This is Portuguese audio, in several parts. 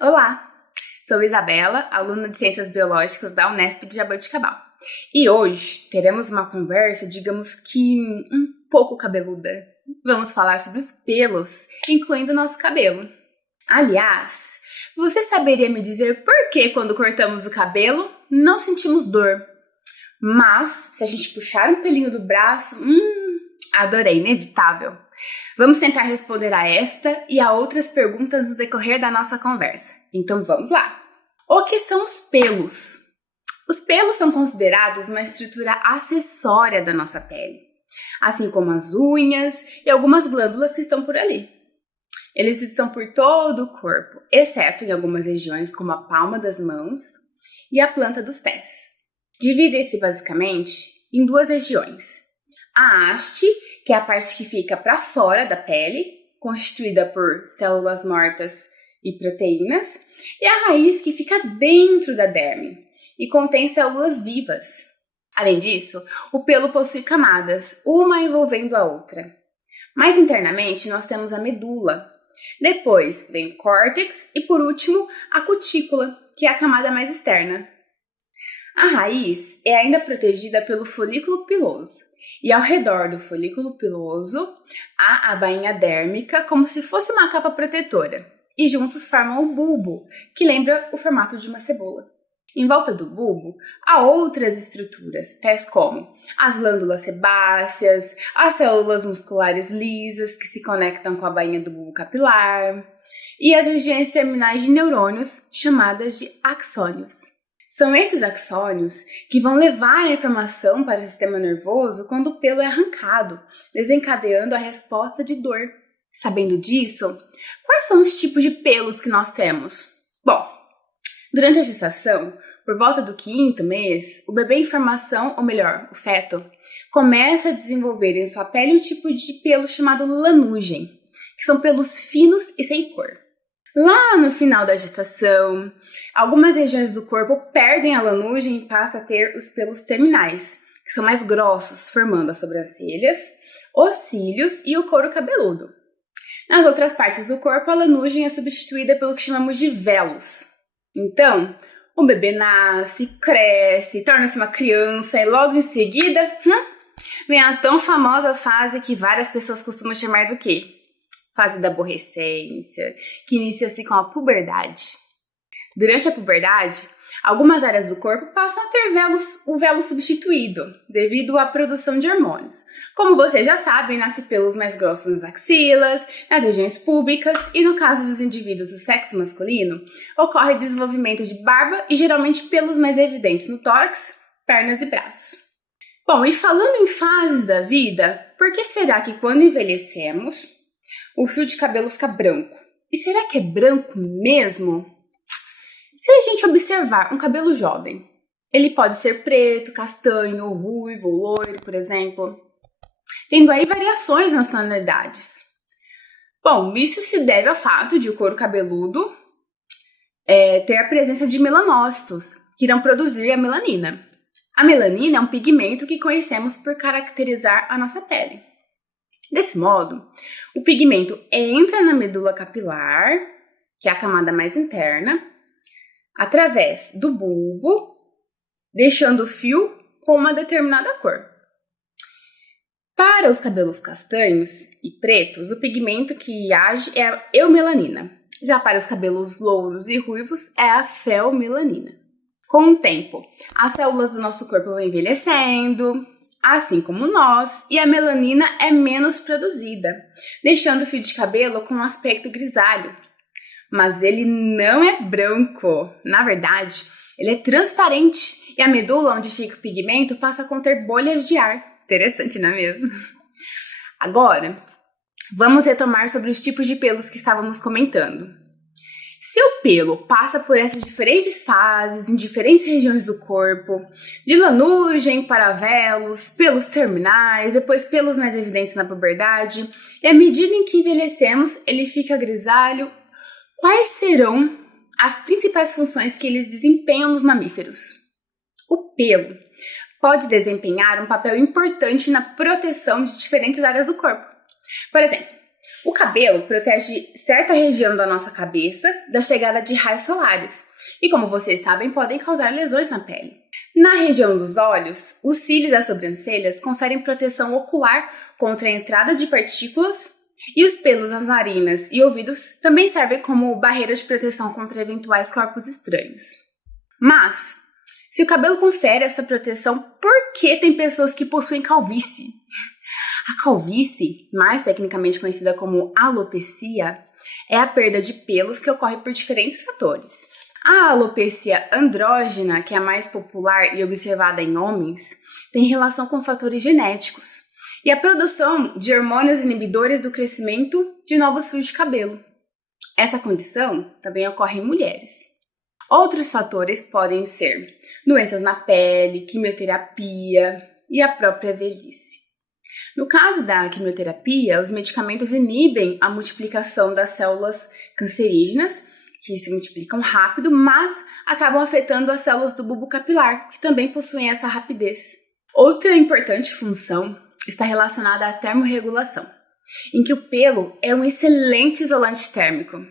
Olá, sou Isabela, aluna de Ciências Biológicas da Unesp de Jaboticabal. E hoje teremos uma conversa, digamos que um pouco cabeluda. Vamos falar sobre os pelos, incluindo o nosso cabelo. Aliás, você saberia me dizer por que quando cortamos o cabelo não sentimos dor? Mas, se a gente puxar um pelinho do braço, adorei, inevitável. Vamos tentar responder a esta e a outras perguntas no decorrer da nossa conversa. Então vamos lá! O que são os pelos? Os pelos são considerados uma estrutura acessória da nossa pele, assim como as unhas e algumas glândulas que estão por ali. Eles estão por todo o corpo, exceto em algumas regiões como a palma das mãos e a planta dos pés. Divide-se basicamente em duas regiões. A haste, que é a parte que fica para fora da pele, constituída por células mortas e proteínas, e a raiz, que fica dentro da derme e contém células vivas. Além disso, o pelo possui camadas, uma envolvendo a outra. Mais internamente, nós temos a medula. Depois vem o córtex e, por último, a cutícula, que é a camada mais externa. A raiz é ainda protegida pelo folículo piloso. E ao redor do folículo piloso há a bainha dérmica, como se fosse uma capa protetora. E juntos formam o bulbo, que lembra o formato de uma cebola. Em volta do bulbo há outras estruturas, tais como as glândulas sebáceas, as células musculares lisas que se conectam com a bainha do bulbo capilar e as regiões terminais de neurônios, chamadas de axônios. São esses axônios que vão levar a informação para o sistema nervoso quando o pelo é arrancado, desencadeando a resposta de dor. Sabendo disso, quais são os tipos de pelos que nós temos? Bom, durante a gestação, por volta do 5º mês, o bebê em formação, ou melhor, o feto, começa a desenvolver em sua pele um tipo de pelo chamado lanugem, que são pelos finos e sem cor. Lá no final da gestação, algumas regiões do corpo perdem a lanugem e passam a ter os pelos terminais, que são mais grossos, formando as sobrancelhas, os cílios e o couro cabeludo. Nas outras partes do corpo, a lanugem é substituída pelo que chamamos de velos. Então, o bebê nasce, cresce, torna-se uma criança e logo em seguida, vem a tão famosa fase que várias pessoas costumam chamar do quê? Fase da aborrecência, que inicia-se com a puberdade. Durante a puberdade, algumas áreas do corpo passam a ter o velo substituído, devido à produção de hormônios. Como vocês já sabem, nasce pelos mais grossos nas axilas, nas regiões púbicas e, no caso dos indivíduos do sexo masculino, ocorre desenvolvimento de barba e geralmente pelos mais evidentes no tórax, pernas e braços. Bom, e falando em fases da vida, por que será que quando envelhecemos, o fio de cabelo fica branco? E será que é branco mesmo? Se a gente observar um cabelo jovem, ele pode ser preto, castanho, ruivo, loiro, por exemplo, tendo aí variações nas tonalidades. Bom, isso se deve ao fato de o couro cabeludo ter a presença de melanócitos, que irão produzir a melanina. A melanina é um pigmento que conhecemos por caracterizar a nossa pele. Desse modo, o pigmento entra na medula capilar, que é a camada mais interna, através do bulbo, deixando o fio com uma determinada cor. Para os cabelos castanhos e pretos, o pigmento que age é a eumelanina. Já para os cabelos louros e ruivos, é a feomelanina. Com o tempo, as células do nosso corpo vão envelhecendo, assim como nós, e a melanina é menos produzida, deixando o fio de cabelo com um aspecto grisalho. Mas ele não é branco, na verdade, ele é transparente e a medula onde fica o pigmento passa a conter bolhas de ar. Interessante, não é mesmo? Agora, vamos retomar sobre os tipos de pelos que estávamos comentando. Se o pelo passa por essas diferentes fases, em diferentes regiões do corpo, de lanugem para velos, pelos terminais, depois pelos mais evidentes na puberdade, e à medida em que envelhecemos, ele fica grisalho, quais serão as principais funções que eles desempenham nos mamíferos? O pelo pode desempenhar um papel importante na proteção de diferentes áreas do corpo. Por exemplo, O cabelo protege certa região da nossa cabeça da chegada de raios solares e, como vocês sabem, podem causar lesões na pele. Na região dos olhos, os cílios e as sobrancelhas conferem proteção ocular contra a entrada de partículas e os pelos das narinas e ouvidos também servem como barreira de proteção contra eventuais corpos estranhos. Mas, se o cabelo confere essa proteção, por que tem pessoas que possuem calvície? A calvície, mais tecnicamente conhecida como alopecia, é a perda de pelos que ocorre por diferentes fatores. A alopecia andrógena, que é a mais popular e observada em homens, tem relação com fatores genéticos e a produção de hormônios inibidores do crescimento de novos fios de cabelo. Essa condição também ocorre em mulheres. Outros fatores podem ser doenças na pele, quimioterapia e a própria velhice. No caso da quimioterapia, os medicamentos inibem a multiplicação das células cancerígenas, que se multiplicam rápido, mas acabam afetando as células do bulbo capilar, que também possuem essa rapidez. Outra importante função está relacionada à termorregulação, em que o pelo é um excelente isolante térmico.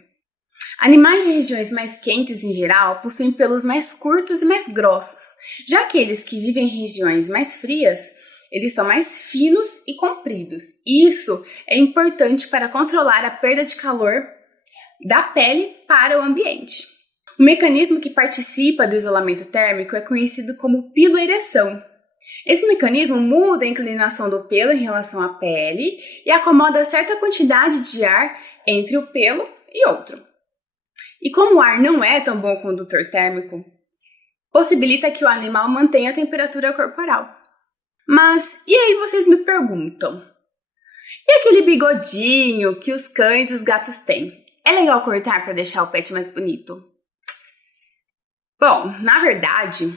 Animais de regiões mais quentes, em geral, possuem pelos mais curtos e mais grossos, já aqueles que vivem em regiões mais frias, eles são mais finos e compridos. Isso é importante para controlar a perda de calor da pele para o ambiente. O mecanismo que participa do isolamento térmico é conhecido como piloereção. Esse mecanismo muda a inclinação do pelo em relação à pele e acomoda certa quantidade de ar entre o pelo e outro. E como o ar não é tão bom condutor térmico, possibilita que o animal mantenha a temperatura corporal. Mas, e aí vocês me perguntam, e aquele bigodinho que os cães e os gatos têm? É legal cortar para deixar o pet mais bonito? Bom, na verdade,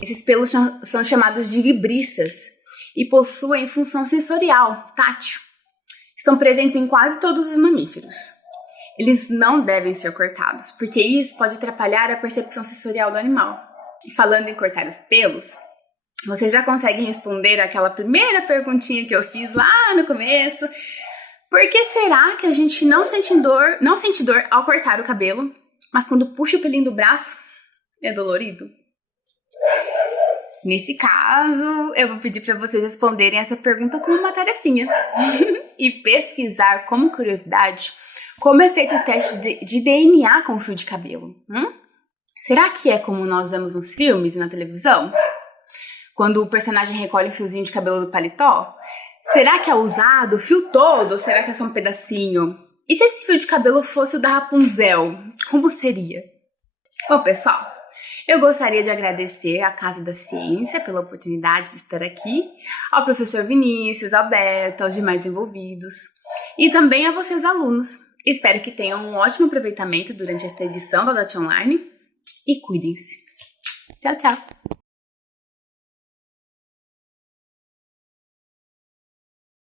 esses pelos são chamados de vibriças e possuem função sensorial, tátil. Estão presentes em quase todos os mamíferos. Eles não devem ser cortados, porque isso pode atrapalhar a percepção sensorial do animal. E falando em cortar os pelos, vocês já conseguem responder aquela primeira perguntinha que eu fiz lá no começo? Por que será que a gente não sente dor ao cortar o cabelo, mas quando puxa o pelinho do braço, é dolorido? Nesse caso, eu vou pedir para vocês responderem essa pergunta com uma tarefinha e pesquisar como curiosidade como é feito o teste de DNA com o fio de cabelo. Será que é como nós vemos nos filmes e na televisão? Quando o personagem recolhe um fiozinho de cabelo do paletó? Será que é usado o fio todo ou será que é só um pedacinho? E se esse fio de cabelo fosse o da Rapunzel, como seria? Bom, pessoal, eu gostaria de agradecer à Casa da Ciência pela oportunidade de estar aqui, ao professor Vinícius, ao Beto, aos demais envolvidos e também a vocês alunos. Espero que tenham um ótimo aproveitamento durante esta edição da DAT Online e cuidem-se. Tchau, tchau!